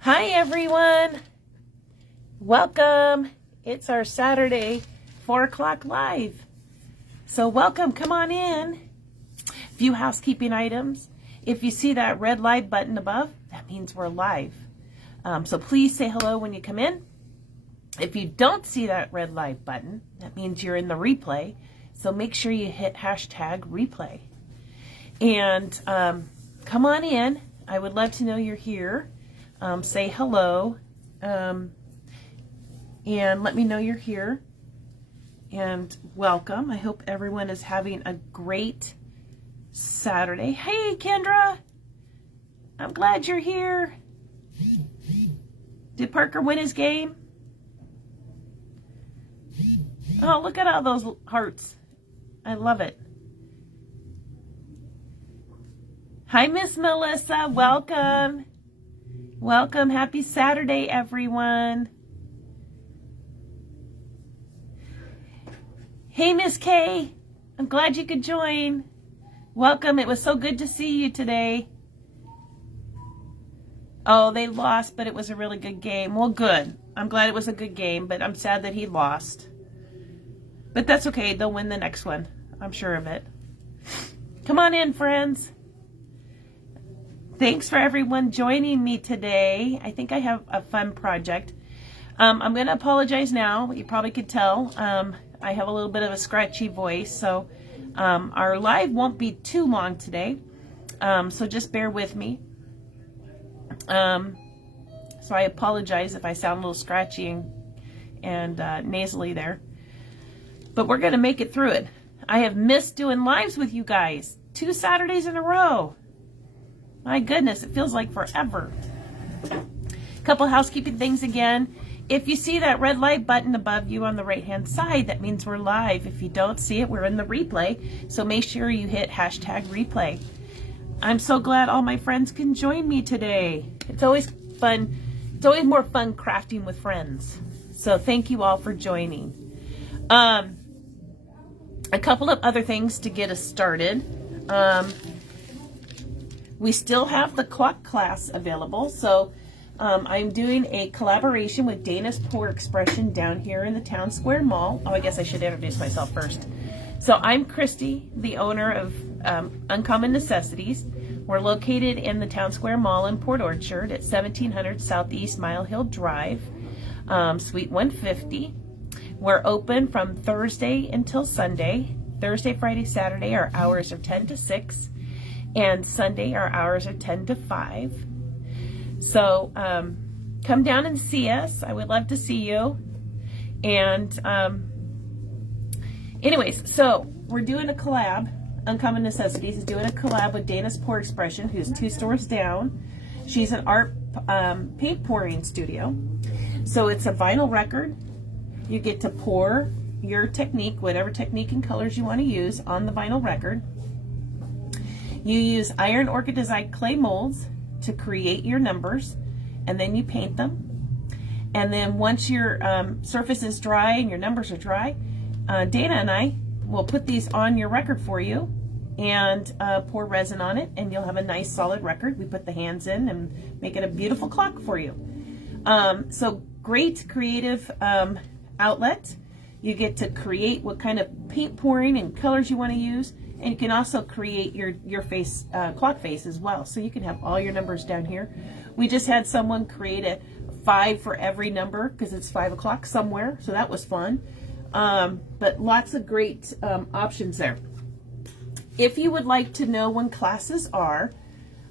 Hi everyone, welcome. It's our Saturday 4 o'clock live. So welcome, come on in. A few housekeeping items. If you see that red live button above, that means we're live. So please say hello when you come in. If you don't see that red live button, that means you're in the replay. So make sure you hit hashtag replay. And come on in. I would love to know you're here. Say hello, and let me know you're here, and welcome. I hope everyone is having a great Saturday. Hey, Kendra, I'm glad you're here. Did Parker win his game? Oh, look at all those hearts. I love it. Hi, Miss Melissa, welcome. Welcome. Happy Saturday, everyone. Hey, Miss Kay. I'm glad you could join. Welcome. It was so good to see you today. Oh, they lost, but it was a really good game. Well, good. I'm glad it was a good game, but I'm sad that he lost. But that's okay. They'll win the next one. I'm sure of it. Come on in, friends. Thanks for everyone joining me today. I think I have a fun project. I'm going to apologize now. You probably could tell. I have a little bit of a scratchy voice, so our live won't be too long today. So just bear with me. So I apologize if I sound a little scratchy and nasally there. But we're going to make it through it. I have missed doing lives with you guys 2 Saturdays in a row. My goodness, it feels like forever. Couple housekeeping things again. If you see that red live button above you on the right-hand side, that means we're live. If you don't see it, we're in the replay. So make sure you hit hashtag replay. I'm so glad all my friends can join me today. It's always fun. It's always more fun crafting with friends. So thank you all for joining. A couple of other things to get us started. We still have the clock class available, so I'm doing a collaboration with Dana's Pour Expression down here in the Town Square Mall. Oh, I guess I should introduce myself first. So I'm Christy, the owner of Uncommon Necessities. We're located in the Town Square Mall in Port Orchard at 1700 Southeast Mile Hill Drive, Suite 150. We're open from Thursday until Sunday. Thursday, Friday, Saturday, our hours are 10 to 6. And Sunday, our hours are 10 to 5. So come down and see us. I would love to see you. And anyways, so we're doing a collab. Uncommon Necessities is doing a collab with Dana's Pour Expression, who's 2 stores down. She's an art paint pouring studio. So it's a vinyl record. You get to pour your technique, whatever technique and colors you want to use, on the vinyl record. You use iron orchid design clay molds to create your numbers, and then you paint them. And then once your surface is dry and your numbers are dry, Dana and I will put these on your record for you and pour resin on it, and you'll have a nice solid record. We put the hands in and make it a beautiful clock for you. So great creative outlet. You get to create what kind of paint pouring and colors you want to use. And you can also create your face, clock face as well. So you can have all your numbers down here. We just had someone create a 5 for every number because it's 5 o'clock somewhere. So that was fun. But lots of great options there. If you would like to know when classes are,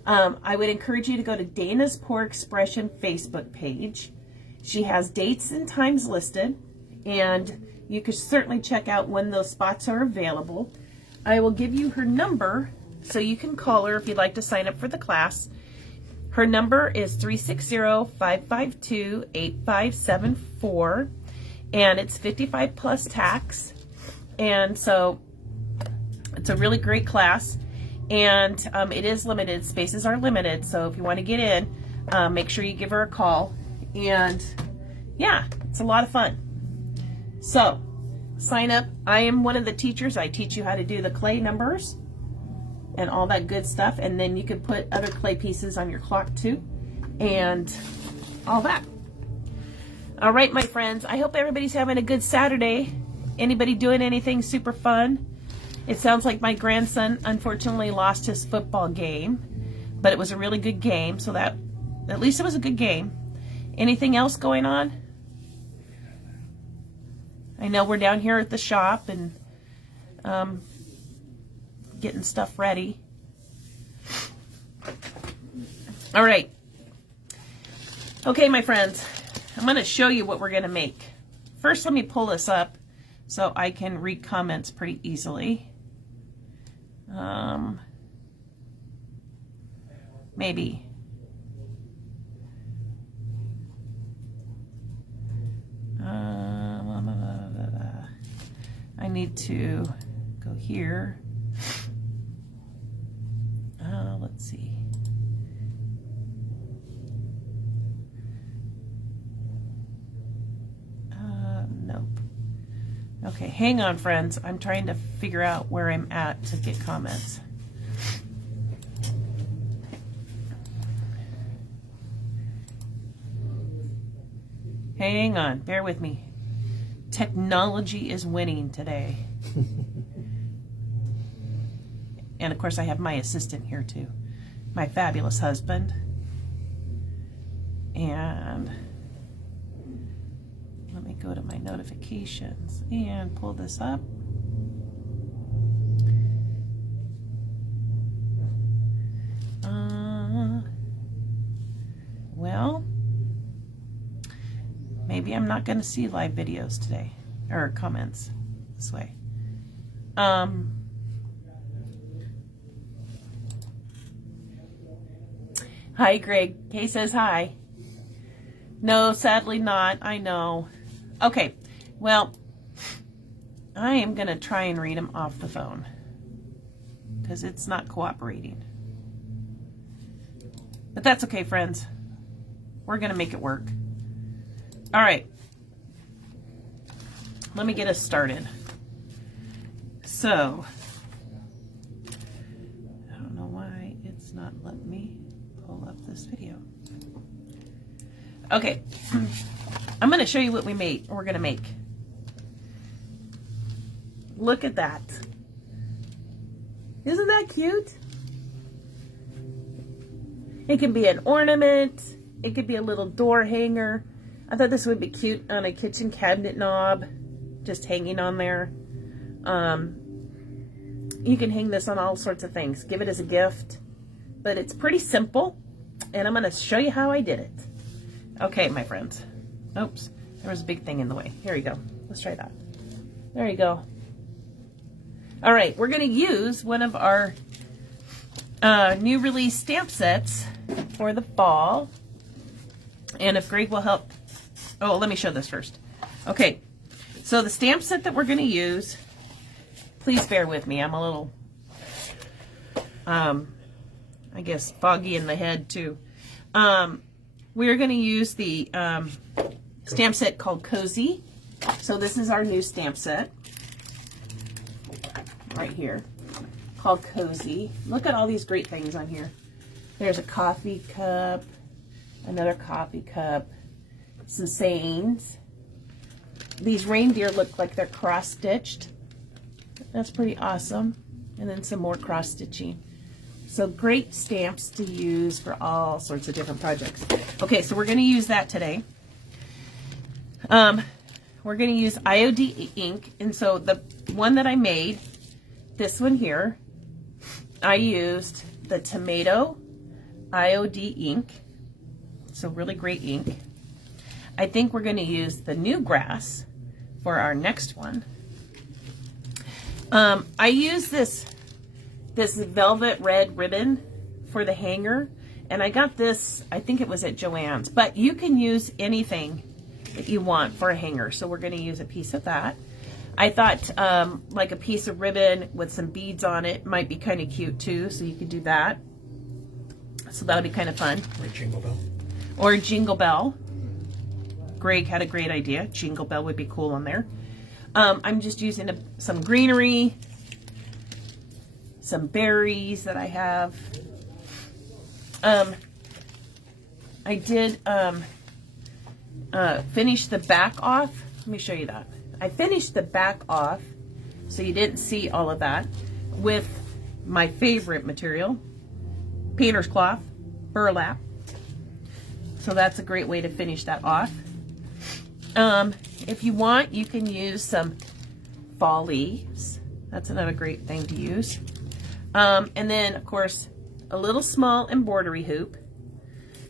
I would encourage you to go to Dana's Pour Expression Facebook page. She has dates and times listed. And you could certainly check out when those spots are available. I will give you her number so you can call her if you'd like to sign up for the class. Her number is 360-552-8574, and it's 55 plus tax. And so it's a really great class, and it is limited. Spaces are limited, so if you want to get in, make sure you give her a call. And yeah, it's a lot of fun. So sign up. I am one of the teachers. I teach you how to do the clay numbers and all that good stuff. And then you can put other clay pieces on your clock too. And all that. All right, my friends, I hope everybody's having a good Saturday. Anybody doing anything super fun? It sounds like my grandson unfortunately lost his football game, but it was a really good game, so that at least it was a good game. Anything else going on? I know we're down here at the shop and getting stuff ready. All right. Okay, my friends, I'm going to show you what we're going to make. First, let me pull this up so I can read comments pretty easily. Maybe. I need to go here. Let's see. Nope. Okay, hang on, friends. I'm trying to figure out where I'm at to get comments. Hang on, bear with me. Technology is winning today. And of course I have my assistant here too. My fabulous husband. And let me go to my notifications and pull this up. Well, maybe I'm not going to see live videos today, or comments this way. Hi, Greg. Kay says hi. No, sadly not. I know. Okay, well, I am going to try and read them off the phone because it's not cooperating. But that's okay, friends. We're going to make it work. All right. Let me get us started. So, I don't know why it's not letting me pull up this video. Okay. I'm going to show you what we're going to make. Look at that. Isn't that cute? It can be an ornament. It could be a little door hanger. I thought this would be cute on a kitchen cabinet knob, just hanging on there. You can hang this on all sorts of things. Give it as a gift. But it's pretty simple, and I'm going to show you how I did it. Okay, my friends. Oops, there was a big thing in the way. Here we go. Let's try that. There you go. All right, we're going to use one of our new release stamp sets for the fall. And if Greg will help. Oh, let me show this first. Okay, so the stamp set that we're going to use, please bear with me. I'm a little, I guess, foggy in the head too. We're going to use the stamp set called Cozy. So this is our new stamp set right here called Cozy. Look at all these great things on here. There's a coffee cup, another coffee cup, some sayings. These reindeer look like they're cross-stitched. That's pretty awesome. And then some more cross-stitching. So great stamps to use for all sorts of different projects. Okay, so we're going to use that today. We're going to use IOD ink. And so the one that I made, this one here, I used the tomato IOD ink. So really great ink. I think we're going to use the new grass for our next one. I use this velvet red ribbon for the hanger, and I got this, I think it was at Joann's, but you can use anything that you want for a hanger. So we're going to use a piece of that. I thought like a piece of ribbon with some beads on it might be kind of cute too, so you could do that. So that would be kind of fun. Or Jingle Bell. Or Jingle Bell. Greg had a great idea. Jingle Bell would be cool on there. I'm just using some greenery, some berries that I have. I did finish the back off. Let me show you that. I finished the back off, so you didn't see all of that, with my favorite material, painter's cloth, burlap. So that's a great way to finish that off. If you want, you can use some fall leaves. That's another great thing to use. And then, of course, a little small embroidery hoop.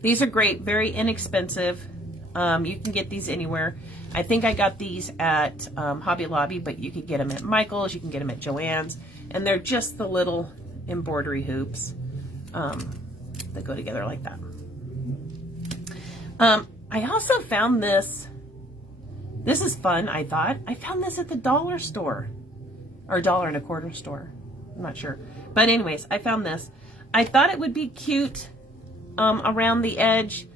These are great, very inexpensive. You can get these anywhere. I think I got these at Hobby Lobby, but you could get them at Michael's, you can get them at Joann's, and they're just the little embroidery hoops that go together like that. I also found this. This is fun, I thought. I found this at the dollar store, or $1.25 store. I'm not sure. But anyways, I found this. I thought it would be cute around the edge,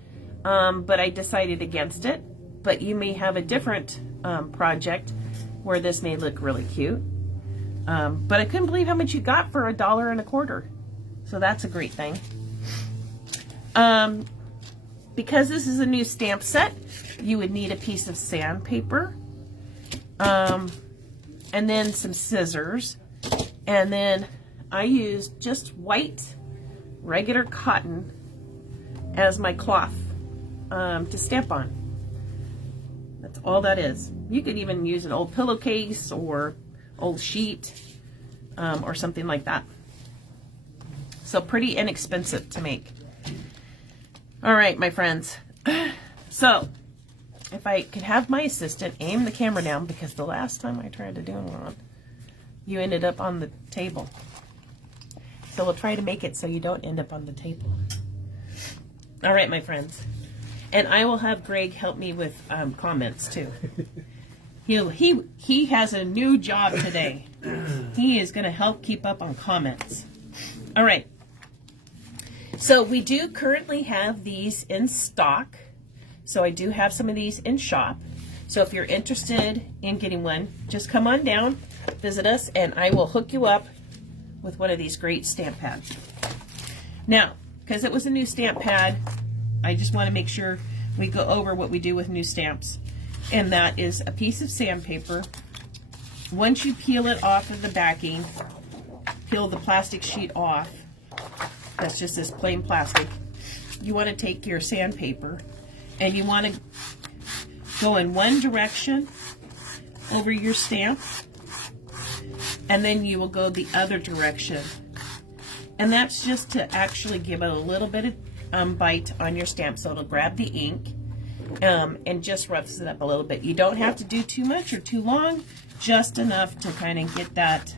but I decided against it. But you may have a different project where this may look really cute. But I couldn't believe how much you got for $1.25. So that's a great thing. Because this is a new stamp set, you would need a piece of sandpaper, and then some scissors, and then I used just white regular cotton as my cloth to stamp on. That's all that is. You could even use an old pillowcase or old sheet or something like that. So pretty inexpensive to make. All right, my friends. So if I could have my assistant aim the camera down, because the last time I tried to do one, you ended up on the table. So we'll try to make it so you don't end up on the table. All right, my friends. And I will have Greg help me with comments too. He has a new job today. He is going to help keep up on comments. All right. So we do currently have these in stock. So I do have some of these in shop. So if you're interested in getting one, just come on down, visit us, and I will hook you up with one of these great stamp pads. Now, because it was a new stamp pad, I just want to make sure we go over what we do with new stamps. And that is a piece of sandpaper. Once you peel it off of the backing, peel the plastic sheet off. That's just this plain plastic. You want to take your sandpaper and you want to go in one direction over your stamp, and then you will go the other direction. And that's just to actually give it a little bit of bite on your stamp, so it'll grab the ink and just roughs it up a little bit. You don't have to do too much or too long, just enough to kind of get that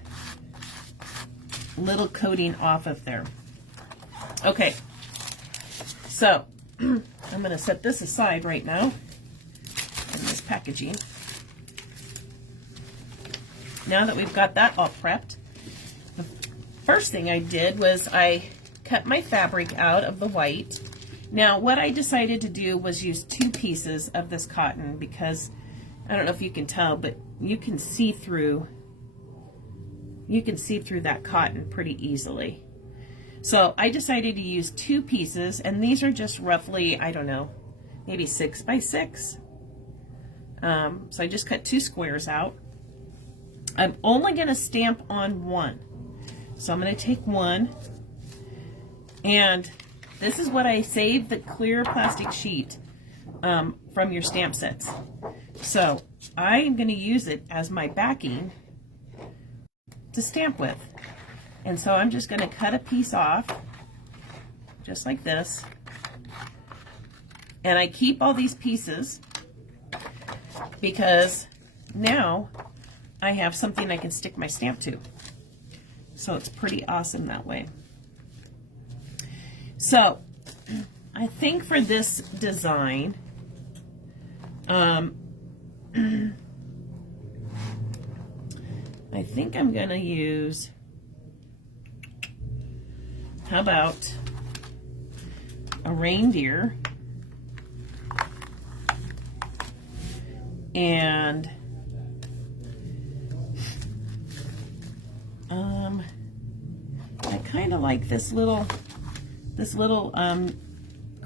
little coating off of there. Okay, so I'm going to set this aside right now in this packaging. Now that we've got that all prepped, the first thing I did was I cut my fabric out of the white. Now what I decided to do was use 2 pieces of this cotton, because I don't know if you can tell, but you can see through that cotton pretty easily. So I decided to use 2 pieces, and these are just roughly, I don't know, maybe 6 by 6. So I just cut 2 squares out. I'm only going to stamp on one. So I'm going to take one, and this is what I saved the clear plastic sheet from your stamp sets. So I am going to use it as my backing to stamp with. And so I'm just going to cut a piece off, just like this. And I keep all these pieces because now I have something I can stick my stamp to. So it's pretty awesome that way. So I think for this design, I think I'm going to use, how about a reindeer and I kind of like this little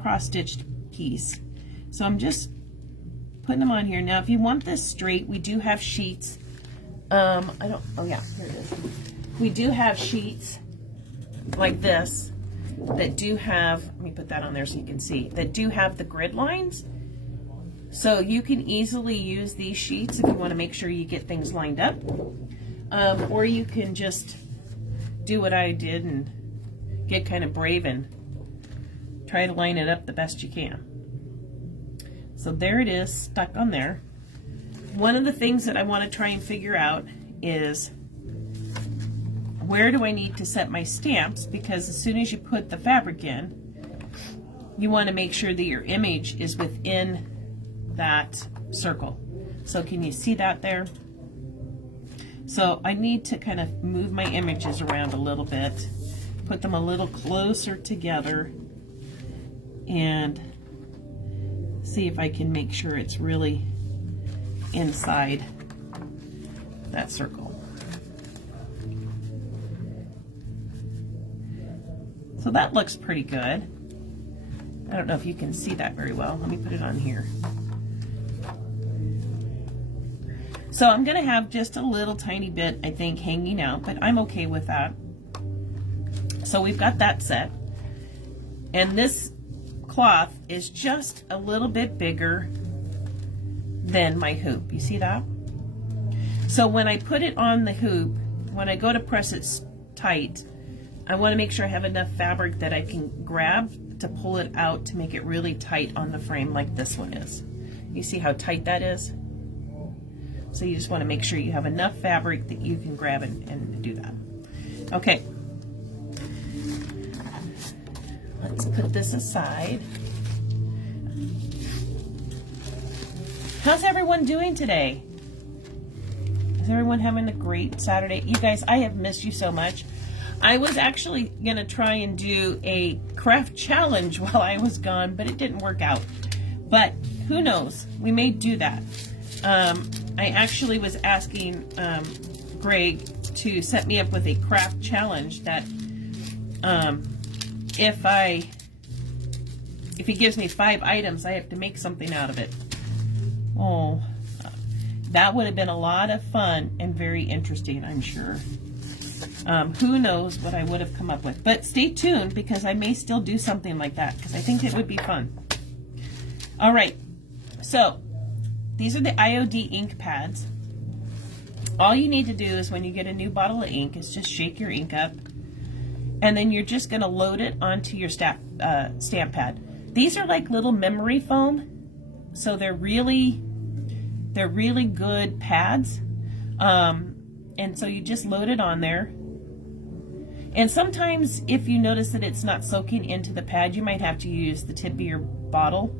cross-stitched piece. So I'm just putting them on here. Now, if you want this straight, we do have sheets. Oh yeah, here it is. We do have sheets like this that do have, let me put that on there so you can see, that do have the grid lines. So you can easily use these sheets if you want to make sure you get things lined up. Or you can just do what I did and get kind of brave and try to line it up the best you can. So there it is, stuck on there. One of the things that I want to try and figure out is where do I need to set my stamps, because as soon as you put the fabric in, you want to make sure that your image is within that circle. So can you see that there? So I need to kind of move my images around a little bit, put them a little closer together, and see if I can make sure it's really inside that circle. So that looks pretty good. I don't know if you can see that very well. Let me put it on here. So I'm gonna have just a little tiny bit, I think, hanging out, but I'm okay with that. So we've got that set. And this cloth is just a little bit bigger than my hoop. You see that? So when I put it on the hoop, when I go to press it tight, I want to make sure I have enough fabric that I can grab to pull it out to make it really tight on the frame like this one is. You see how tight that is? So you just want to make sure you have enough fabric that you can grab and do that. Okay. Let's put this aside. How's everyone doing today? Is everyone having a great Saturday? You guys, I have missed you so much. I was actually gonna try and do a craft challenge while I was gone, but it didn't work out. But who knows? We may do that. I actually was asking Greg to set me up with a craft challenge that if he gives me 5 items, I have to make something out of it. Oh, that would have been a lot of fun and very interesting, I'm sure. Who knows what I would have come up with. But stay tuned, because I may still do something like that, because I think it would be fun. All right, so these are the IOD ink pads. All you need to do is when you get a new bottle of ink is just shake your ink up, and then you're just going to load it onto your stamp pad. These are like little memory foam, so they're really good pads. And so you just load it on there. And sometimes if you notice that it's not soaking into the pad, you might have to use the tip of your bottle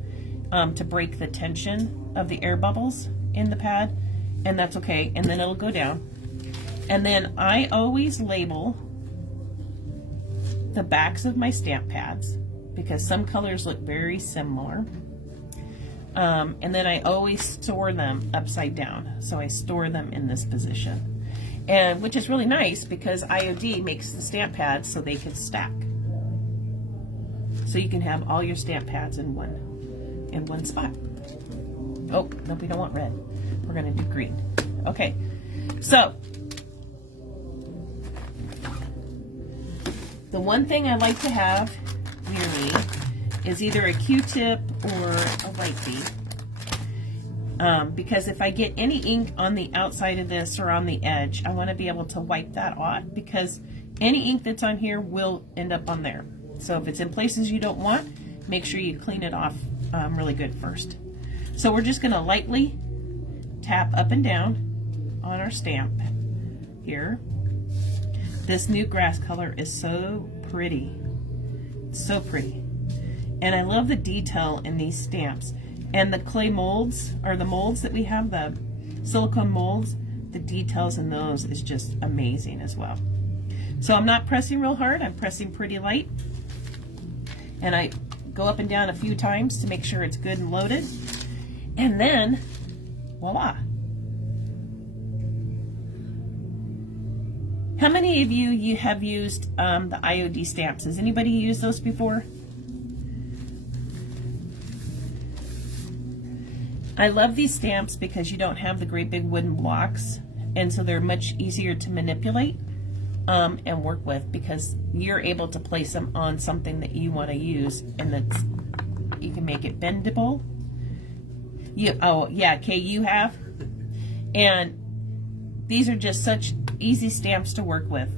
to break the tension of the air bubbles in the pad, and that's okay, and then it'll go down. And then I always label the backs of my stamp pads, because some colors look very similar. And then I always store them upside down, so I store them in this position. And which is really nice, because IOD makes the stamp pads so they can stack. So you can have all your stamp pads in one spot. Oh, no, we don't want red. We're gonna do green. Okay, so the one thing I like to have near me is either a Q-tip or a white bee. Because if I get any ink on the outside of this or on the edge, I want to be able to wipe that off, because any ink that's on here will end up on there. So if it's in places you don't want, make sure you clean it off really good first. So we're just going to lightly tap up and down on our stamp here. This new grass color is so pretty. So pretty. And I love the detail in these stamps. And the clay molds, or the molds that we have, the silicone molds, the details in those is just amazing as well. So I'm not pressing real hard, I'm pressing pretty light. And I go up and down a few times to make sure it's good and loaded. And then, voila. How many of you have used the IOD stamps? Has anybody used those before? I love these stamps because you don't have the great big wooden blocks, and so they're much easier to manipulate and work with, because you're able to place them on something that you want to use, and that's, you can make it bendable. Oh yeah, Kay, you have. And these are just such easy stamps to work with.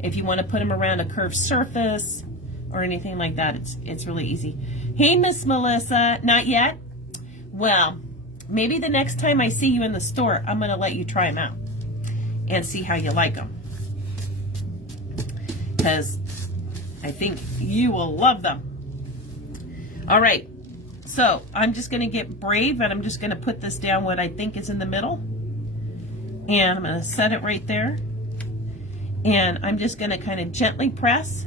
If you want to put them around a curved surface or anything like that, it's really easy. Hey, Miss Melissa, not yet? Well, maybe the next time I see you in the store, I'm going to let you try them out and see how you like them, because I think you will love them. All right, so I'm just going to get brave, and I'm just going to put this down what I think is in the middle, and I'm going to set it right there, and I'm just going to kind of gently press.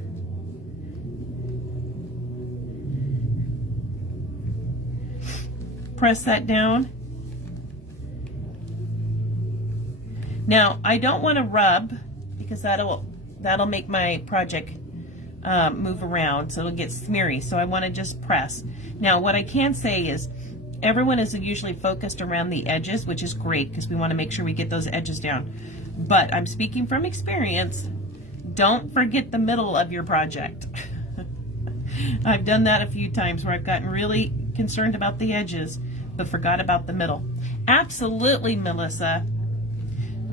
Press that down. Now, I don't want to rub, because that'll make my project move around, so it'll get smeary. So I want to just press. Now, what I can say is everyone is usually focused around the edges, which is great because we want to make sure we get those edges down. But I'm speaking from experience. Don't forget the middle of your project. I've done that a few times where I've gotten really concerned about the edges but forgot about the middle. Absolutely, Melissa.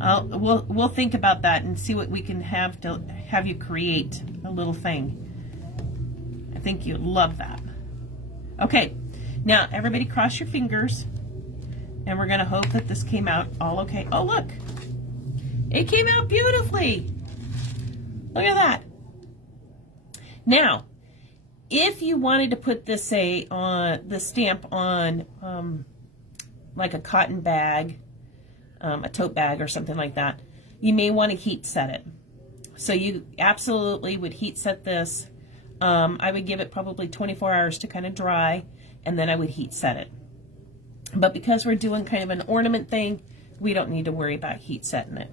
We'll think about that and see what we can have to have you create a little thing. I think you'd love that. Okay, now everybody cross your fingers, and we're going to hope that this came out all okay. Oh, look, it came out beautifully. Look at that. Now, if you wanted to put this, say, on the stamp on like a cotton bag, a tote bag or something like that, you may want to heat set it. So you absolutely would heat set this. I would give it probably 24 hours to kind of dry, and then I would heat set it. But because we're doing kind of an ornament thing, we don't need to worry about heat setting it.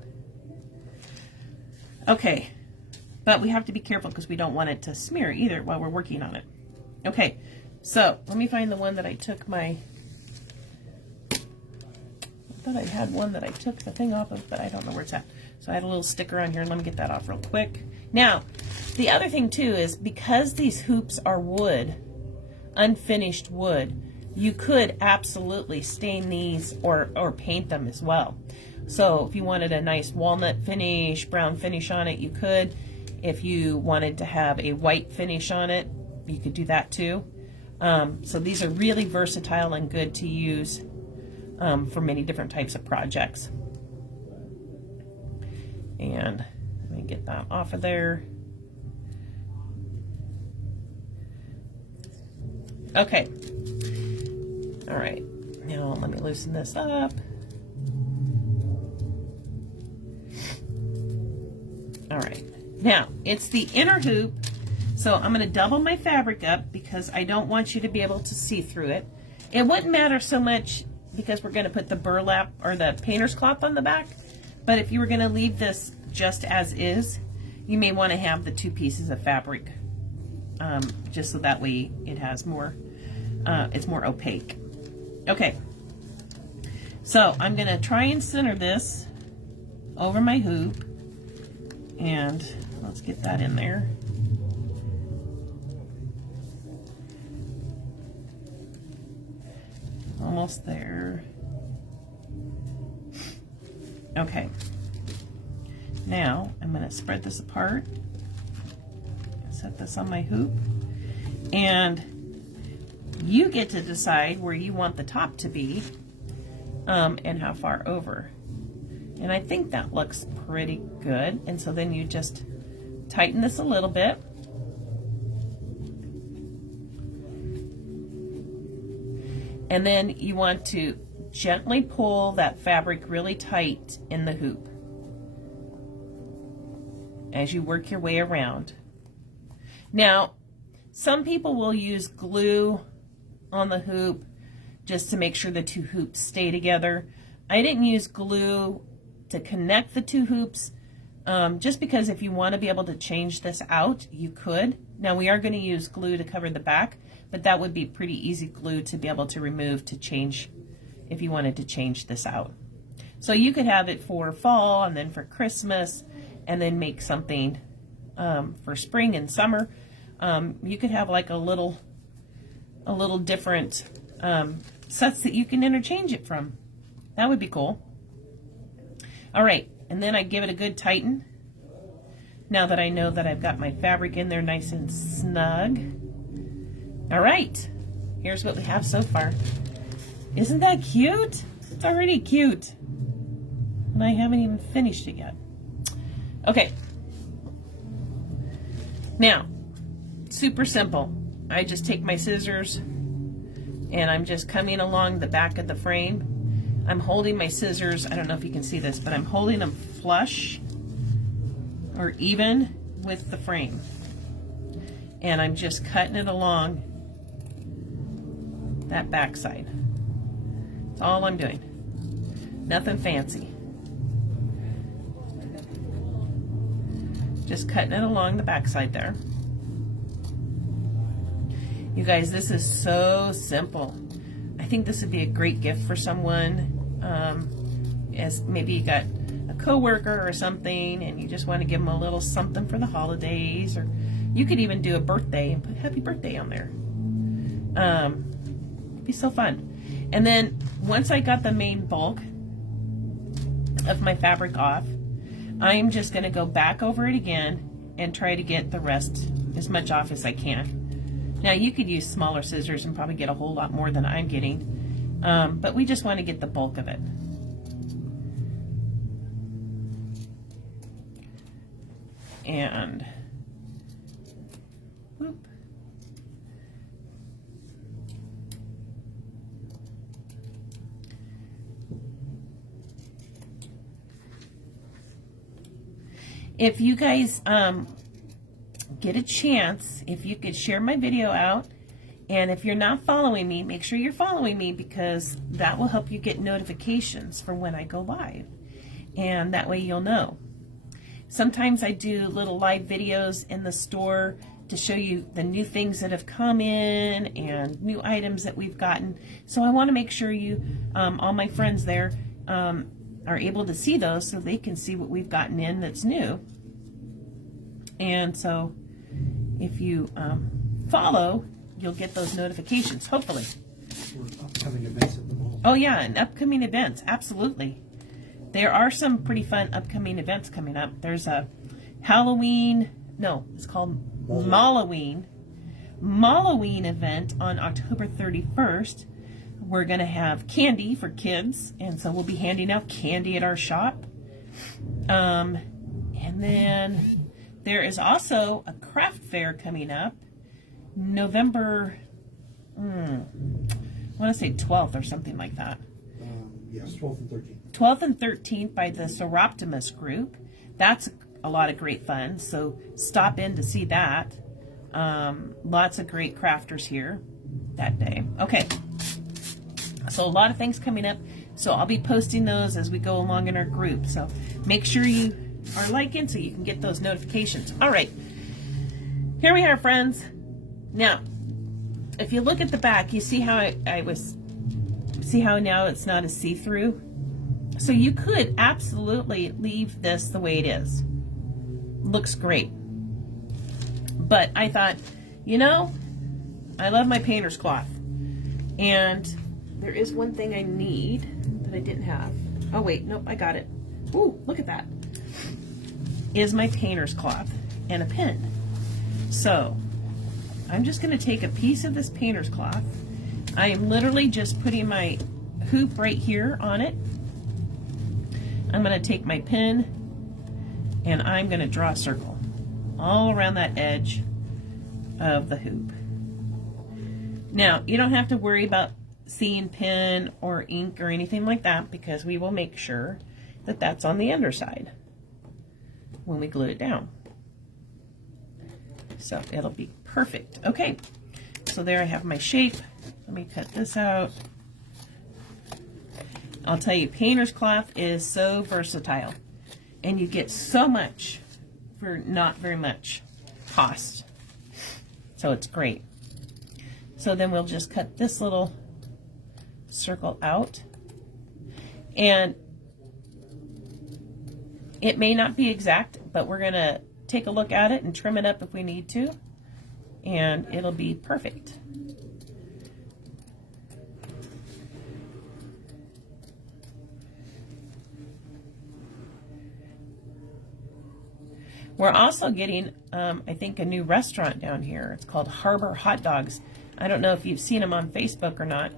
Okay. But we have to be careful because we don't want it to smear either while we're working on it. Okay, so let me find the one that I took my, I thought I had one that I took the thing off of, but I don't know where it's at. So I had a little sticker on here, and let me get that off real quick. Now, the other thing too is because these hoops are wood, unfinished wood, you could absolutely stain these or paint them as well. So if you wanted a nice walnut finish, brown finish on it, you could. If you wanted to have a white finish on it, you could do that too. So these are really versatile and good to use for many different types of projects. And let me get that off of there. Okay. All right. Now let me loosen this up. All right. Now, it's the inner hoop, so I'm going to double my fabric up because I don't want you to be able to see through it. It wouldn't matter so much because we're going to put the burlap or the painter's cloth on the back, but if you were going to leave this just as is, you may want to have the two pieces of fabric, just so that way it has more, it's more opaque. Okay, so I'm going to try and center this over my hoop, and let's get that in there. Almost there. Okay. Now I'm going to spread this apart. Set this on my hoop. And you get to decide where you want the top to be and how far over. And I think that looks pretty good. And so then you just tighten this a little bit. And then you want to gently pull that fabric really tight in the hoop as you work your way around. Now, some people will use glue on the hoop just to make sure the two hoops stay together. I didn't use glue to connect the two hoops, just because if you want to be able to change this out, you could. Now we are going to use glue to cover the back, but that would be pretty easy glue to be able to remove to change if you wanted to change this out. So you could have it for fall and then for Christmas and then make something for spring and summer. You could have like a little different sets that you can interchange it from. That would be cool. All right, and then I give it a good tighten. Now that I know that I've got my fabric in there nice and snug. All right, here's what we have so far. Isn't that cute? It's already cute. And I haven't even finished it yet. Okay. Now, super simple. I just take my scissors and I'm just coming along the back of the frame. I'm holding my scissors, I don't know if you can see this, but I'm holding them flush or even with the frame. And I'm just cutting it along that back side. That's all I'm doing. Nothing fancy. Just cutting it along the back side there. You guys, this is so simple. I think this would be a great gift for someone, as maybe you got a coworker or something and you just want to give them a little something for the holidays, or you could even do a birthday and put happy birthday on there. It'd be so fun. And then once I got the main bulk of my fabric off, I'm just going to go back over it again and try to get the rest as much off as I can. Now you could use smaller scissors and probably get a whole lot more than I'm getting, but we just want to get the bulk of it. And whoop. If you guys get a chance, if you could share my video out, and if you're not following me, make sure you're following me, because that will help you get notifications for when I go live, and that way you'll know. Sometimes I do little live videos in the store to show you the new things that have come in and new items that we've gotten. So I want to make sure you, all my friends there, are able to see those so they can see what we've gotten in that's new. And so if you follow, you'll get those notifications, hopefully. For upcoming events at the mall. Oh yeah, and upcoming events, absolutely. There are some pretty fun upcoming events coming up. There's a Halloween, no, it's called Malloween event on October 31st. We're going to have candy for kids, and so we'll be handing out candy at our shop. And then there is also a craft fair coming up November, I want to say 12th or something like that. Yes, 12th and 13th. 12th and 13th by the Soroptimus group. That's a lot of great fun, so stop in to see that. Lots of great crafters here that day. Okay, so a lot of things coming up, so I'll be posting those as we go along in our group, so make sure you are liking so you can get those notifications. All right, here we are, friends. Now, if you look at the back, you see how see how now it's not a see-through? So you could absolutely leave this the way it is. Looks great. But I thought, you know, I love my painter's cloth. And there is one thing I need that I didn't have. Oh wait, nope, I got it. Ooh, look at that. Is my painter's cloth and a pin. So I'm just going to take a piece of this painter's cloth. I am literally just putting my hoop right here on it. I'm going to take my pin and I'm going to draw a circle all around that edge of the hoop. Now, you don't have to worry about seeing pin or ink or anything like that, because we will make sure that that's on the underside when we glue it down. So it'll be perfect. Okay, so there I have my shape. Let me cut this out. I'll tell you, painter's cloth is so versatile, and you get so much for not very much cost. So it's great. So then we'll just cut this little circle out And it may not be exact, but we're gonna take a look at it and trim it up if we need to, and it'll be perfect. We're also getting, I think, a new restaurant down here. It's called Harbor Hot Dogs. I don't know if you've seen them on Facebook or not,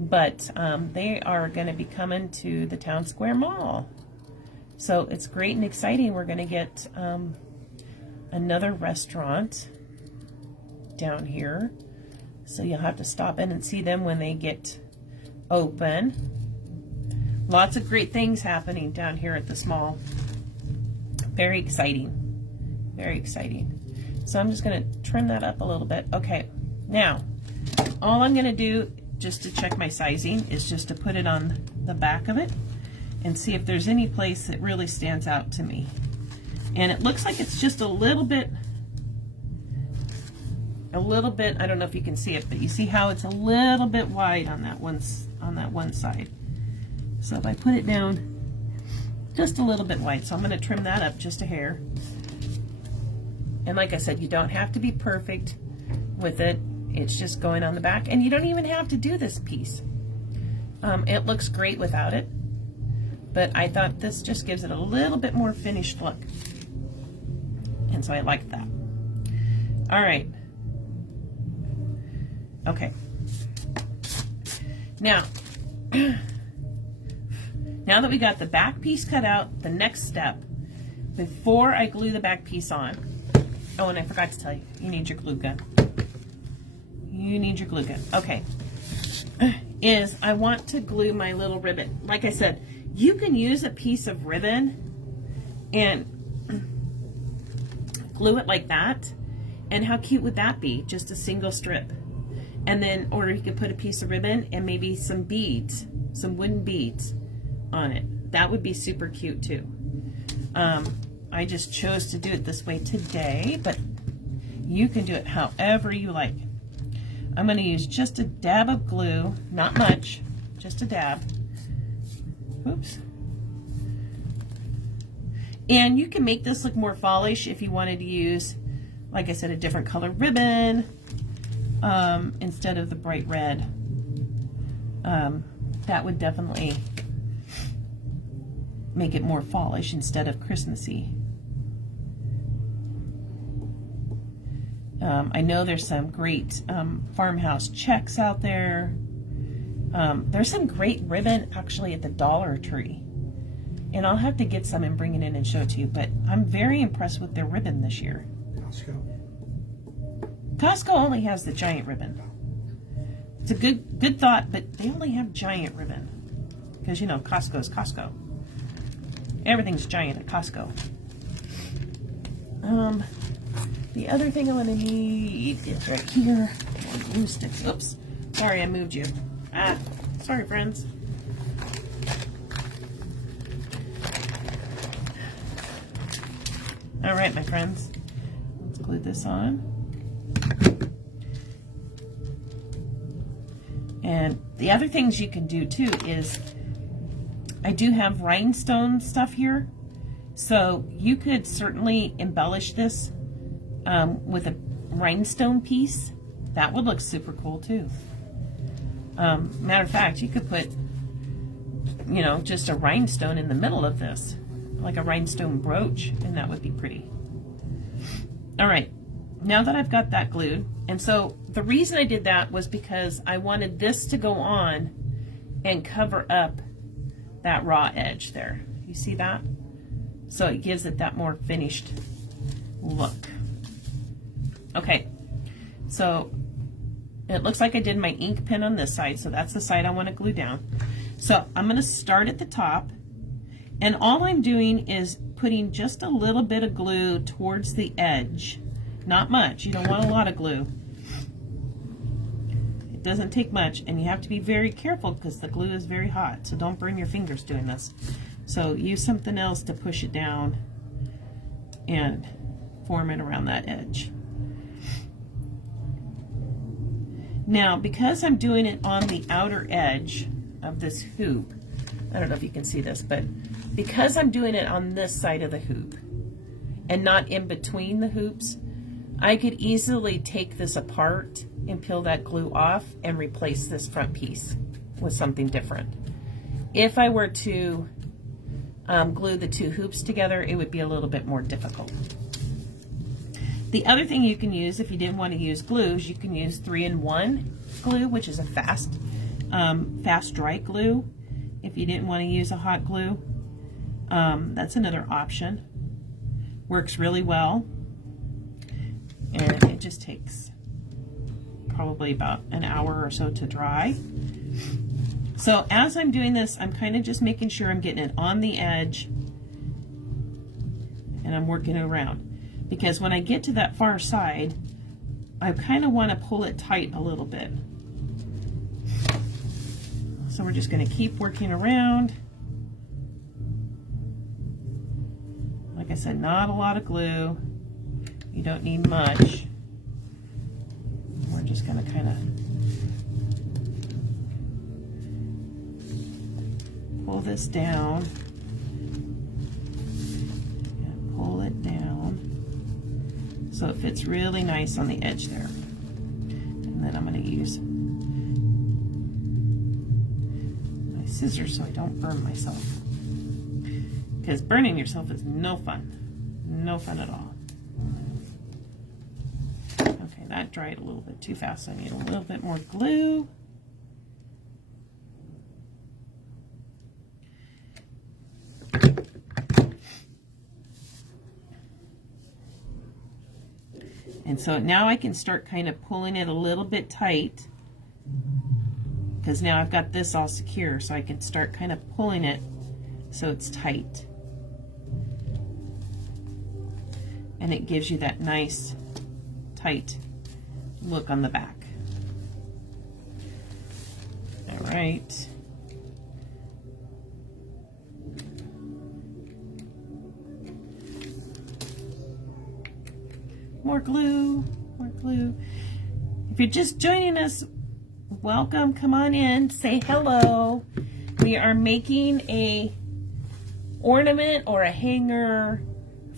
but they are going to be coming to the Town Square Mall. So it's great and exciting. We're going to get another restaurant down here. So you'll have to stop in and see them when they get open. Lots of great things happening down here at this mall. Very exciting. Very exciting. So I'm just going to trim that up a little bit. Okay, now all I'm going to do just to check my sizing is just to put it on the back of it and see if there's any place that really stands out to me. And it looks like it's just a little bit, I don't know if you can see it, but you see how it's a little bit wide on that one side. So if I put it down just a little bit wide, so I'm going to trim that up just a hair. And like I said, you don't have to be perfect with it. It's just going on the back, and you don't even have to do this piece. It looks great without it, but I thought this just gives it a little bit more finished look, and so I like that. All right. Okay. Now, now that we got the back piece cut out, the next step, before I glue the back piece on, oh, and I forgot to tell you, you need your glue gun. You need your glue gun. Okay. Is I want to glue my little ribbon. Like I said, you can use a piece of ribbon and glue it like that. And how cute would that be? Just a single strip. And then, or you could put a piece of ribbon and maybe some beads, some wooden beads on it. That would be super cute too. I just chose to do it this way today, but you can do it however you like. I'm going to use just a dab of glue, not much, just a dab. Oops. And you can make this look more fallish if you wanted to use, like I said, a different color ribbon instead of the bright red. That would definitely make it more fallish instead of Christmassy. I know there's some great farmhouse checks out there. There's some great ribbon actually at the Dollar Tree. And I'll have to get some and bring it in and show it to you. But I'm very impressed with their ribbon this year. Costco only has the giant ribbon. It's a good thought, but they only have giant ribbon. Because, you know, Costco is Costco. Everything's giant at Costco. The other thing I'm going to need is right here. More glue sticks. Oops. Sorry, I moved you. Ah, sorry, friends. All right, my friends. Let's glue this on. And the other things you can do too is, I do have rhinestone stuff here. So you could certainly embellish this with a rhinestone piece. That would look super cool too. Matter of fact, you could put, you know, just a rhinestone in the middle of this, like a rhinestone brooch, and that would be pretty. All right, now that I've got that glued, and so the reason I did that was because I wanted this to go on and cover up that raw edge there. You see that? So it gives it that more finished look. Okay, so it looks like I did my ink pen on this side, so that's the side I want to glue down. So I'm going to start at the top, and all I'm doing is putting just a little bit of glue towards the edge. Not much. You don't want a lot of glue. It doesn't take much, and you have to be very careful because the glue is very hot, so don't burn your fingers doing this. So use something else to push it down and form it around that edge. Now, because I'm doing it on the outer edge of this hoop, I don't know if you can see this, but because I'm doing it on this side of the hoop and not in between the hoops, I could easily take this apart and peel that glue off and replace this front piece with something different. If I were to glue the two hoops together, it would be a little bit more difficult. The other thing you can use if you didn't want to use glue is you can use 3-in-1 glue, which is a fast dry glue. If you didn't want to use a hot glue, that's another option. Works really well, and it just takes probably about an hour or so to dry. So as I'm doing this, I'm kind of just making sure I'm getting it on the edge and I'm working it around. Because when I get to that far side, I kind of want to pull it tight a little bit. So we're just going to keep working around. Like I said, not a lot of glue. You don't need much. We're just going to kind of pull this down. And pull it down so it fits really nice on the edge there. And then I'm going to use my scissors so I don't burn myself. Because burning yourself is no fun. No fun at all. Okay, that dried a little bit too fast. I need a little bit more glue. And so now I can start kind of pulling it a little bit tight, because now I've got this all secure, so I can start kind of pulling it so it's tight. And it gives you that nice tight look on the back. All right. More glue, more glue. If you're just joining us, welcome, come on in, say hello. We are making a ornament or a hanger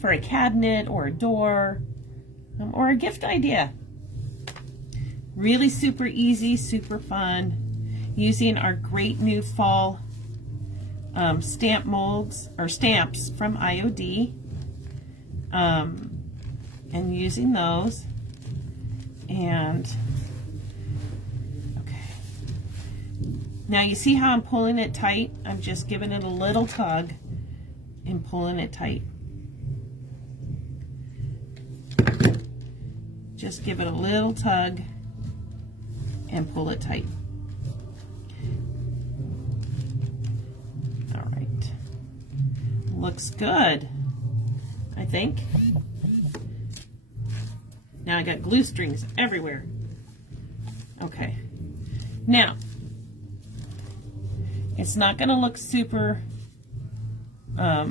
for a cabinet or a door or a gift idea. Really super easy, super fun, using our great new fall stamp molds or stamps from IOD. And using those, and okay, now you see how I'm pulling it tight? I'm just giving it a little tug and pulling it tight. Just give it a little tug and pull it tight. All right, looks good, I think. Now I got glue strings everywhere. Okay. Now, it's not going to look super let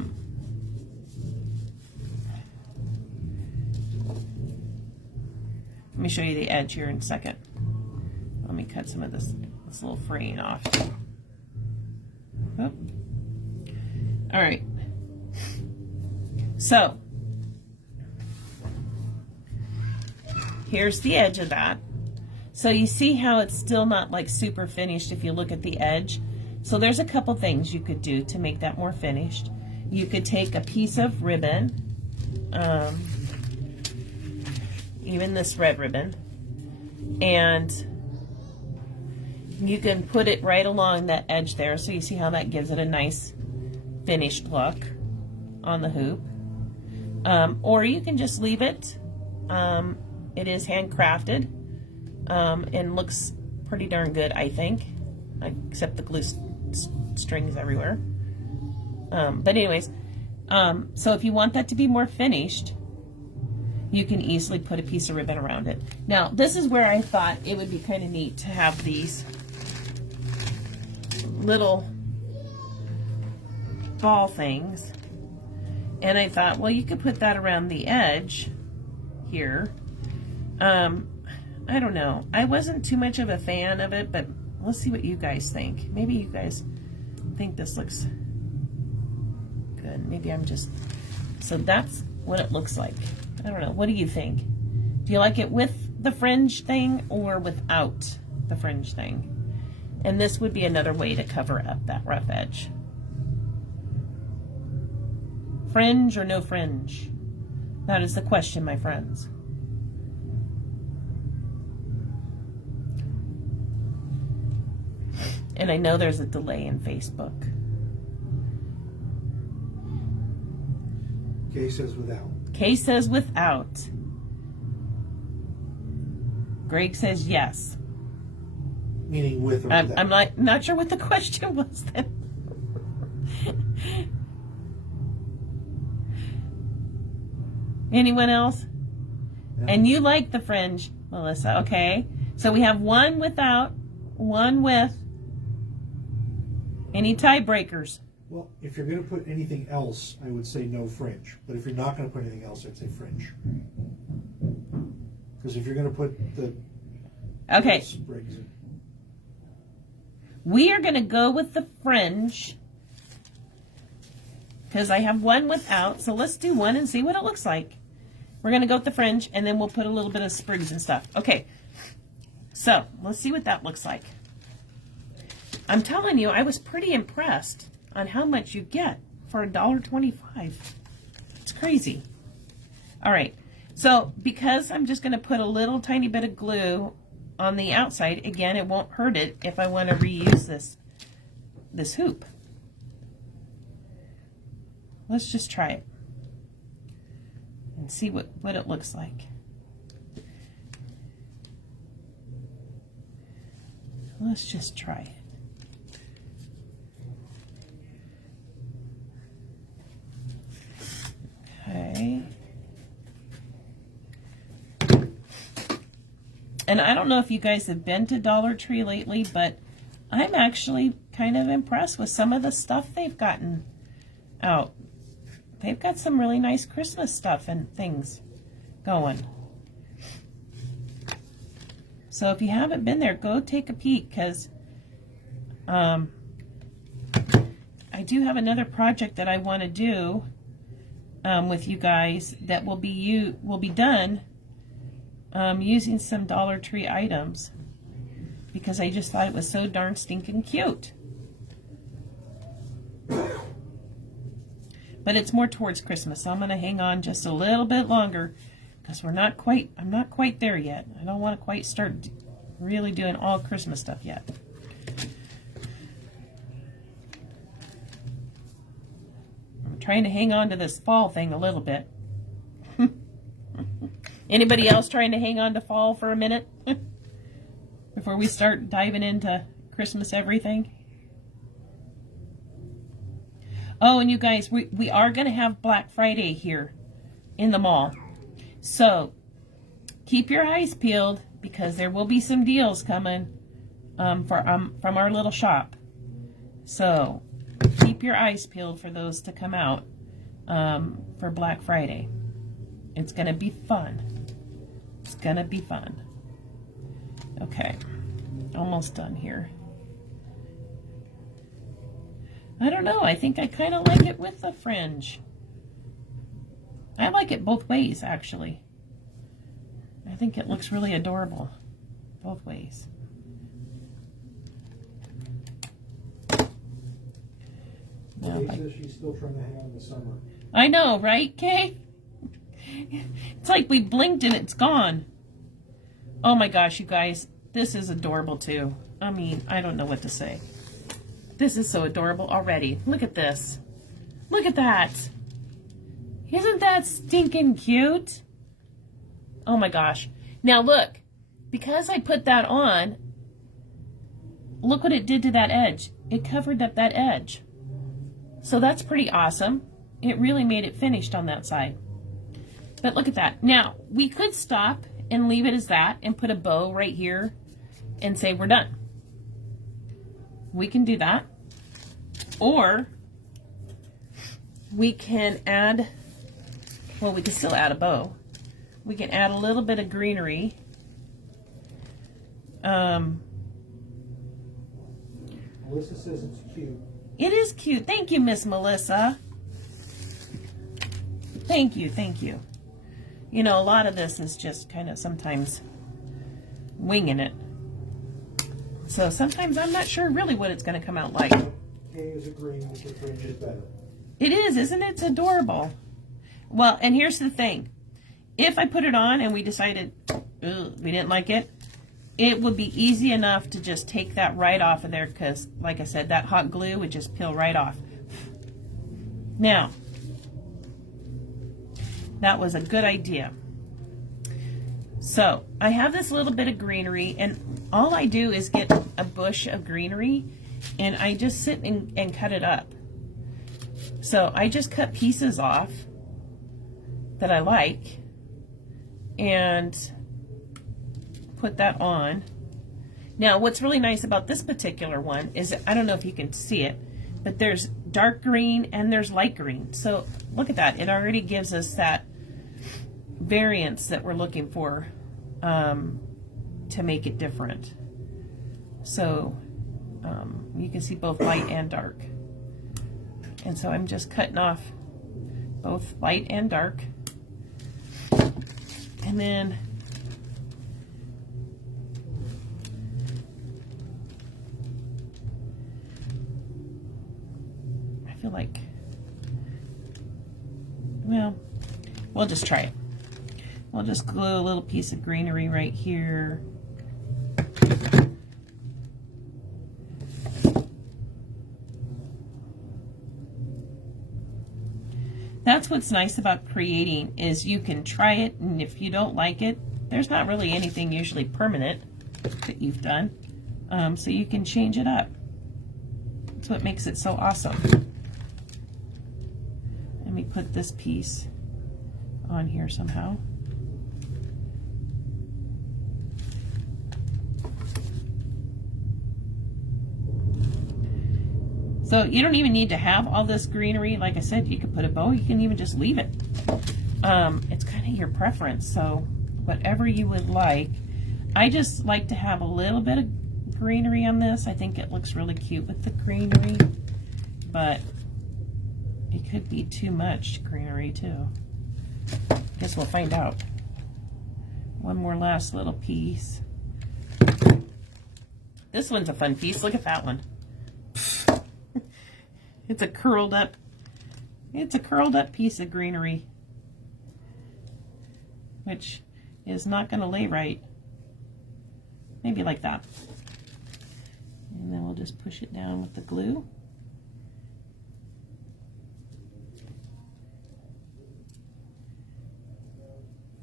me show you the edge here in a second. Let me cut some of this little fraying off. Oh. All right. So, here's the edge of that. So you see how it's still not like super finished if you look at the edge. So there's a couple things you could do to make that more finished. You could take a piece of ribbon, even this red ribbon, and you can put it right along that edge there. So you see how that gives it a nice finished look on the hoop. Or you can just leave it. It is handcrafted and looks pretty darn good, I think, except the glue strings everywhere. But anyways, so if you want that to be more finished, you can easily put a piece of ribbon around it. Now, this is where I thought it would be kind of neat to have these little ball things. And I thought, well, you could put that around the edge here. I don't know. I wasn't too much of a fan of it, but let's see what you guys think. Maybe you guys think this looks good. Maybe I'm just, so that's what it looks like. I don't know. What do you think? Do you like it with the fringe thing or without the fringe thing? And this would be another way to cover up that rough edge. Fringe or no fringe? That is the question, my friends. And I know there's a delay in Facebook. Kay says without. Kay says without. Greg says yes. Meaning with or without. I'm not sure what the question was then. Anyone else? No. And you like the fringe, Melissa, okay? So we have one without, one with. Any tiebreakers? Well, if you're going to put anything else, I would say no fringe. But if you're not going to put anything else, I'd say fringe. Because if you're going to put the Okay. sprigs in. We are going to go with the fringe because I have one without. So let's do one and see what it looks like. We're going to go with the fringe and then we'll put a little bit of sprigs and stuff. Okay. So let's see what that looks like. I'm telling you, I was pretty impressed on how much you get for $1.25. It's crazy. All right. So because I'm just going to put a little tiny bit of glue on the outside, again, it won't hurt it if I want to reuse this hoop. Let's just try it and see what it looks like. Let's just try it. Okay. And I don't know if you guys have been to Dollar Tree lately, but I'm actually kind of impressed with some of the stuff they've gotten out. They've got some really nice Christmas stuff and things going. So if you haven't been there, go take a peek because I do have another project that I want to do with you guys that will be done using some Dollar Tree items because I just thought it was so darn stinking cute. But it's more towards Christmas, so I'm going to hang on just a little bit longer because I'm not quite there yet. I don't want to quite start really doing all Christmas stuff yet. I'm trying to hang on to this fall thing a little bit. Anybody else trying to hang on to fall for a minute before we start diving into Christmas everything? Oh, and you guys, we are going to have Black Friday here in the mall. So keep your eyes peeled because there will be some deals coming from our little shop. So keep your eyes peeled for those to come out for Black Friday. It's going to be fun. It's going to be fun. Okay, almost done here. I don't know. I think I kind of like it with the fringe. I like it both ways, actually. I think it looks really adorable both ways. Kay says she's still trying to hang on to summer. I know, right, Kay? It's like we blinked and it's gone. Oh my gosh, you guys. This is adorable, too. I mean, I don't know what to say. This is so adorable already. Look at this. Look at that. Isn't that stinking cute? Oh my gosh. Now look, because I put that on, look what it did to that edge. It covered up that edge. So that's pretty awesome. It really made it finished on that side. But look at that. Now, we could stop and leave it as that and put a bow right here and say we're done. We can do that. Or we can add, well, we can still add a bow. We can add a little bit of greenery. Melissa says it's cute. It is cute. Thank you, Miss Melissa. Thank you, thank you. You know, a lot of this is just kind of sometimes winging it. So sometimes I'm not sure really what it's going to come out like. Kay is agreeing that the fringe is better. It is, isn't it? It's adorable. Well, and here's the thing. If I put it on and we decided we didn't like it, it would be easy enough to just take that right off of there because, like I said, that hot glue would just peel right off. Now, that was a good idea. So, I have this little bit of greenery, and all I do is get a bush of greenery, and I just sit and cut it up. So, I just cut pieces off that I like, and put that on. Now, what's really nice about this particular one is, I don't know if you can see it, but there's dark green and there's light green. So look at that. It already gives us that variance that we're looking for to make it different. So you can see both light and dark. And so I'm just cutting off both light and dark. And then I feel like, well, we'll just try it. We'll just glue a little piece of greenery right here. That's what's nice about creating, is you can try it, and if you don't like it, there's not really anything usually permanent that you've done. So you can change it up. That's what makes it so awesome. Let me put this piece on here somehow. So you don't even need to have all this greenery. Like I said, you could put a bow, you can even just leave it. It's kind of your preference, so whatever you would like. I just like to have a little bit of greenery on this. I think it looks really cute with the greenery, but it could be too much greenery too. Guess we'll find out. One more last little piece. This one's a fun piece. Look at that one. It's a curled up piece of greenery, which is not going to lay right. Maybe like that. And then we'll just push it down with the glue.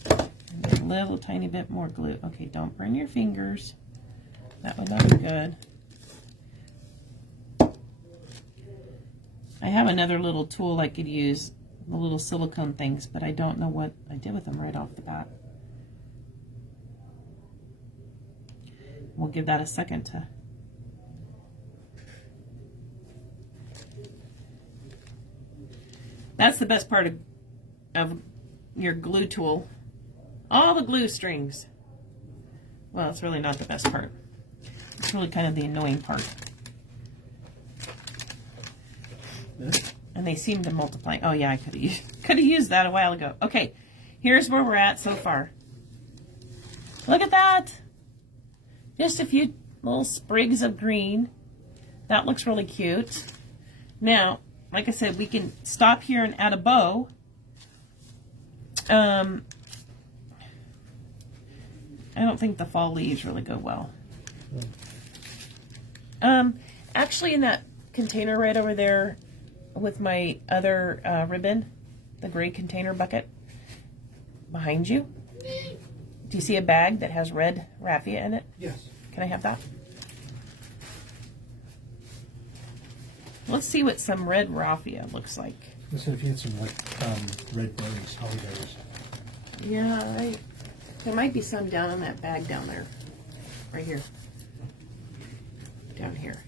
And then a little tiny bit more glue. Okay, don't burn your fingers. That would not be good. I have another little tool I could use, the little silicone things, but I don't know what I did with them right off the bat. We'll give that a second to... That's the best part of your glue tool. All the glue strings. Well, it's really not the best part. It's really kind of the annoying part. And they seem to multiply. Oh yeah, I could have used that a while ago. Okay, here's where we're at so far. Look at that. Just a few little sprigs of green. That looks really cute. Now, like I said, we can stop here and add a bow. I don't think the fall leaves really go well. Actually, in that container right over there with my other ribbon, the gray container bucket behind you, do you see a bag that has red raffia in it? Yes. Can I have that? Let's see what some red raffia looks like. Listen, if you had some like red berries, holly berries. Yeah, there might be some down in that bag down there. Right here. Down here.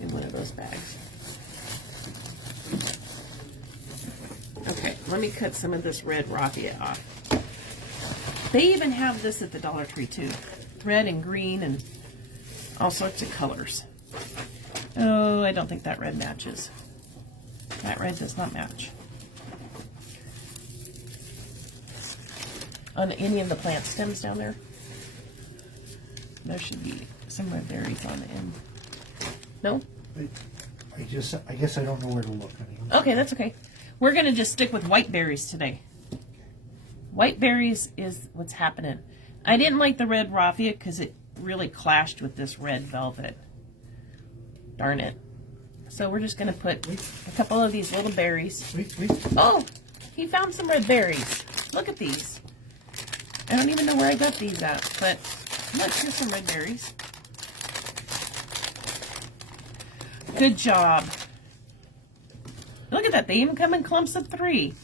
In one of those bags. Okay, let me cut some of this red raffia off. They even have this at the Dollar Tree too. Red and green and all sorts of colors. Oh, I don't think that red matches. That red does not match. On any of the plant stems down there, there should be some red berries on the end. No? I guess I don't know where to look, honey. Okay, that's okay. We're going to just stick with white berries today. White berries is what's happening. I didn't like the red raffia because it really clashed with this red velvet. Darn it. So we're just going to put a couple of these little berries. Wait. Oh, he found some red berries. Look at these. I don't even know where I got these at, but look, here's some red berries. Good job. Look at that. They even come in clumps of 3.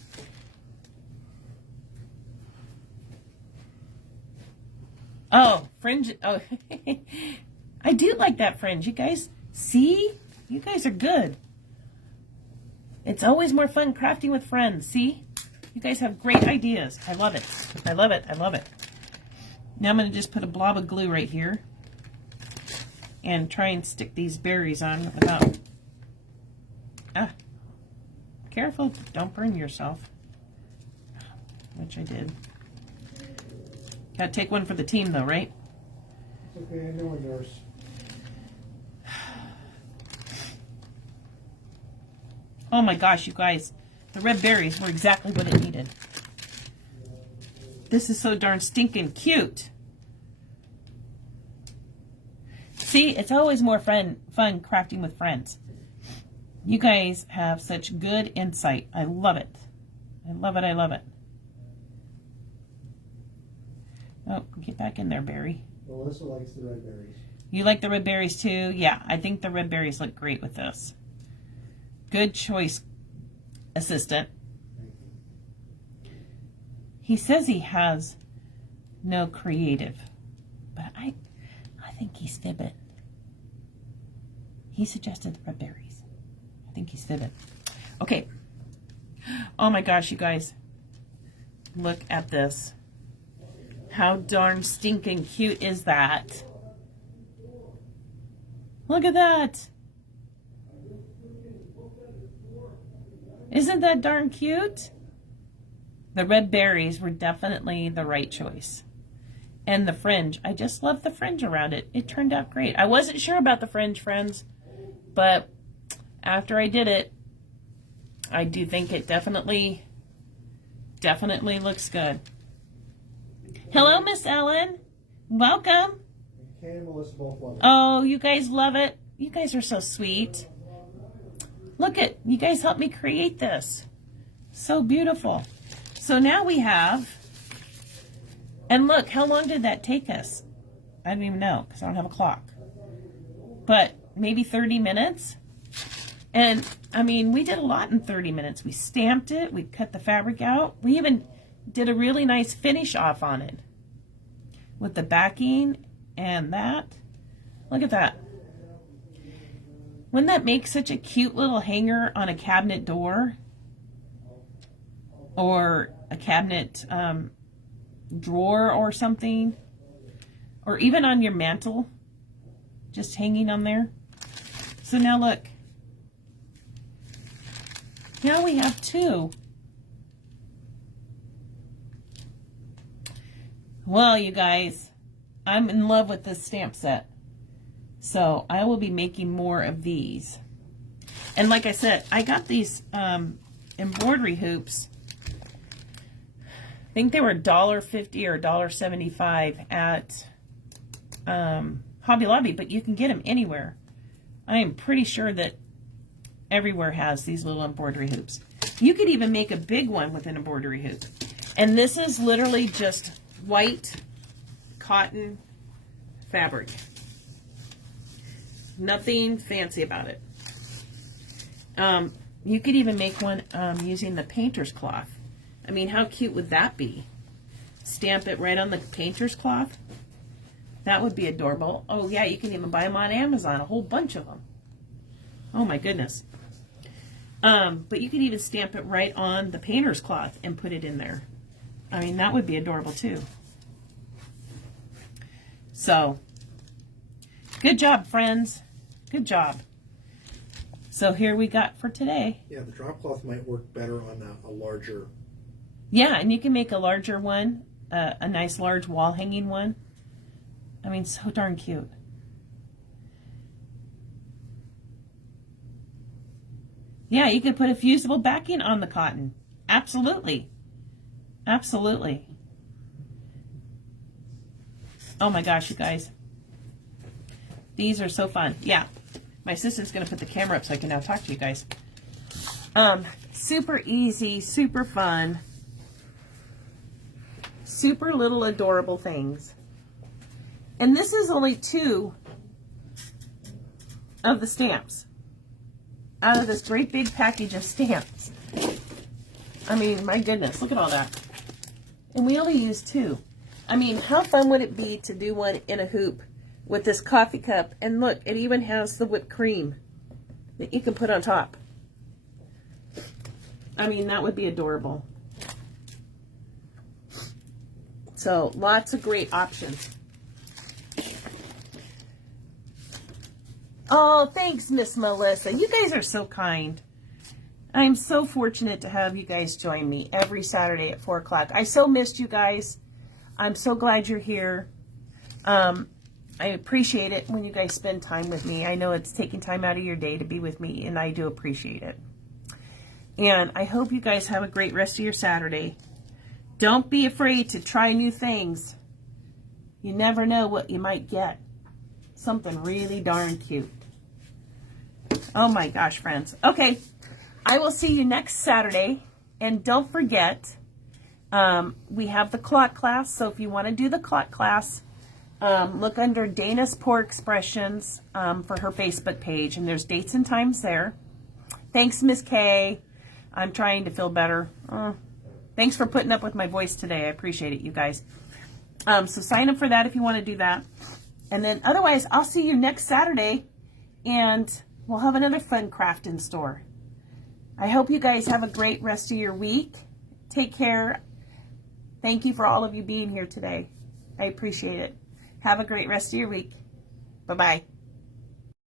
Oh, fringe. Oh, I do like that fringe. You guys see? You guys are good. It's always more fun crafting with friends. See? You guys have great ideas. I love it. I love it. I love it. Now I'm going to just put a blob of glue right here and try and stick these berries on without... Careful. Don't burn yourself. Which I did. Gotta take one for the team though, right? It's okay, I know a nurse. Oh my gosh, you guys. The red berries were exactly what it needed. This is so darn stinking cute. See, it's always more fun crafting with friends. You guys have such good insight. I love it. I love it. I love it. Oh, get back in there, Barry. Melissa likes the red berries. You like the red berries too? Yeah, I think the red berries look great with this. Good choice, assistant. He says he has no creative, but I think he's fibbing. He suggested the red berries. I think he's fibbing. Okay. Oh my gosh, you guys. Look at this. How darn stinking cute is that? Look at that. Isn't that darn cute? The red berries were definitely the right choice. And the fringe. I just love the fringe around it. It turned out great. I wasn't sure about the fringe, friends, but after I did it, I do think it definitely looks good. Hello, Miss Ellen. Welcome. Kay and Melissa both love it. Oh, you guys love it. You guys are so sweet. Look at, you guys helped me create this. So beautiful. So now we have, and look, how long did that take us? I don't even know because I don't have a clock. But maybe 30 minutes. And I mean, we did a lot in 30 minutes. We stamped it. We cut the fabric out. We even did a really nice finish off on it with the backing and that. Look at that. Wouldn't that make such a cute little hanger on a cabinet door or a cabinet drawer or something, or even on your mantle, just hanging on there? So now look. Now we have 2. Well, you guys, I'm in love with this stamp set. So I will be making more of these. And like I said, I got these embroidery hoops. I think they were $1.50 or $1.75 at Hobby Lobby, but you can get them anywhere. I am pretty sure that everywhere has these little embroidery hoops. You could even make a big one with an embroidery hoop. And this is literally just white cotton fabric. Nothing fancy about it. You could even make one using the painter's cloth. I mean, how cute would that be? Stamp it right on the painter's cloth. That would be adorable. Oh yeah, you can even buy them on Amazon, a whole bunch of them. Oh my goodness. But you could even stamp it right on the painter's cloth and put it in there. I mean, that would be adorable too. So, good job, friends. Good job. So here we got for today. Yeah, the drop cloth might work better on a larger. Yeah, and you can make a larger one, a nice large wall hanging one. I mean, so darn cute. Yeah, you could put a fusible backing on the cotton. Absolutely. Absolutely. Oh my gosh, you guys. These are so fun. Yeah. My sister's going to put the camera up so I can now talk to you guys. Super easy, super fun. Super little adorable things. And this is only 2 of the stamps out of this great big package of stamps. I mean, my goodness, look at all that. And we only use 2. I mean, how fun would it be to do one in a hoop with this coffee cup? And look, it even has the whipped cream that you can put on top. I mean, that would be adorable. So, lots of great options. Oh, thanks, Miss Melissa. You guys are so kind. I'm so fortunate to have you guys join me every Saturday at 4 o'clock. I so missed you guys. I'm so glad you're here. I appreciate it when you guys spend time with me. I know it's taking time out of your day to be with me, and I do appreciate it. And I hope you guys have a great rest of your Saturday. Don't be afraid to try new things. You never know what you might get. Something really darn cute. Oh my gosh, friends. Okay, I will see you next Saturday. And don't forget, we have the clock class. So if you want to do the clock class, look under Dana's Pour Expressions for her Facebook page. And there's dates and times there. Thanks, Miss Kay. I'm trying to feel better. Thanks for putting up with my voice today. I appreciate it, you guys. So sign up for that if you want to do that. And then otherwise, I'll see you next Saturday. And we'll have another fun craft in store. I hope you guys have a great rest of your week. Take care. Thank you for all of you being here today. I appreciate it. Have a great rest of your week. Bye-bye.